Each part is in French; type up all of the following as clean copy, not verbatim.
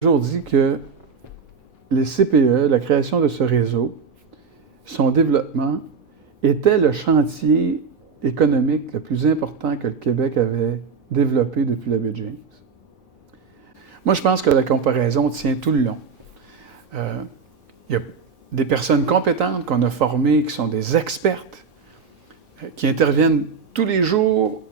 Toujours dit que les CPE, la création de ce réseau, son développement était le chantier économique le plus important que le Québec avait développé depuis la baie James. Moi, je pense que la comparaison tient tout le long. Il y a des personnes compétentes qu'on a formées, qui sont des expertes, qui interviennent tous les jours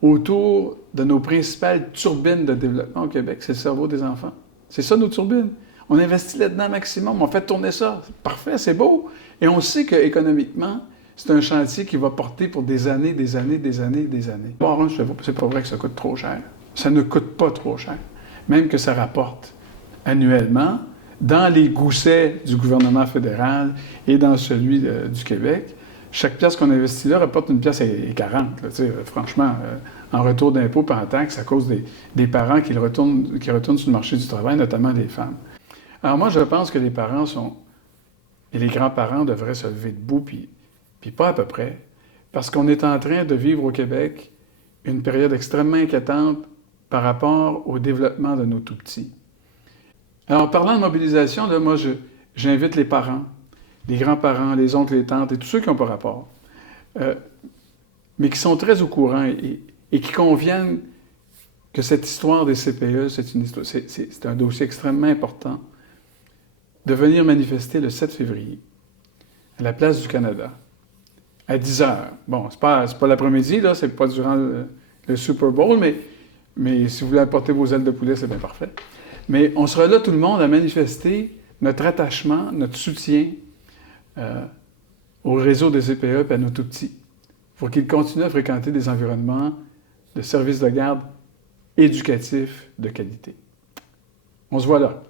autour de nos principales turbines de développement au Québec. C'est le cerveau des enfants. C'est ça nos turbines. On investit là-dedans maximum, on fait tourner ça. Parfait, c'est beau. Et on sait qu'économiquement, c'est un chantier qui va porter pour des années, des années, des années, des années. C'est pas vrai que ça coûte trop cher. Ça ne coûte pas trop cher. Même que ça rapporte annuellement, dans les goussets du gouvernement fédéral et dans celui du Québec, chaque pièce qu'on investit là rapporte une pièce et 40. Franchement, en retour d'impôts par en taxes, à cause des parents qui retournent sur le marché du travail, notamment les femmes. Alors moi, je pense que les parents et les grands-parents devraient se lever debout, puis pas à peu près, parce qu'on est en train de vivre au Québec une période extrêmement inquiétante par rapport au développement de nos tout-petits. Alors, parlant de mobilisation, là, moi, j'invite les parents, les grands-parents, les oncles, les tantes et tous ceux qui n'ont pas rapport, mais qui sont très au courant et qui conviennent que cette histoire des CPE, c'est un dossier extrêmement important, de venir manifester le 7 février à la Place du Canada, à 10 heures. Bon, c'est pas l'après-midi, là, c'est pas durant le Super Bowl, mais si vous voulez apporter vos ailes de poulet, c'est bien parfait. Mais on sera là, tout le monde, à manifester notre attachement, notre soutien au réseau des CPE et à nos tout-petits, pour qu'ils continuent à fréquenter des environnements de services de garde éducatifs de qualité. On se voit là.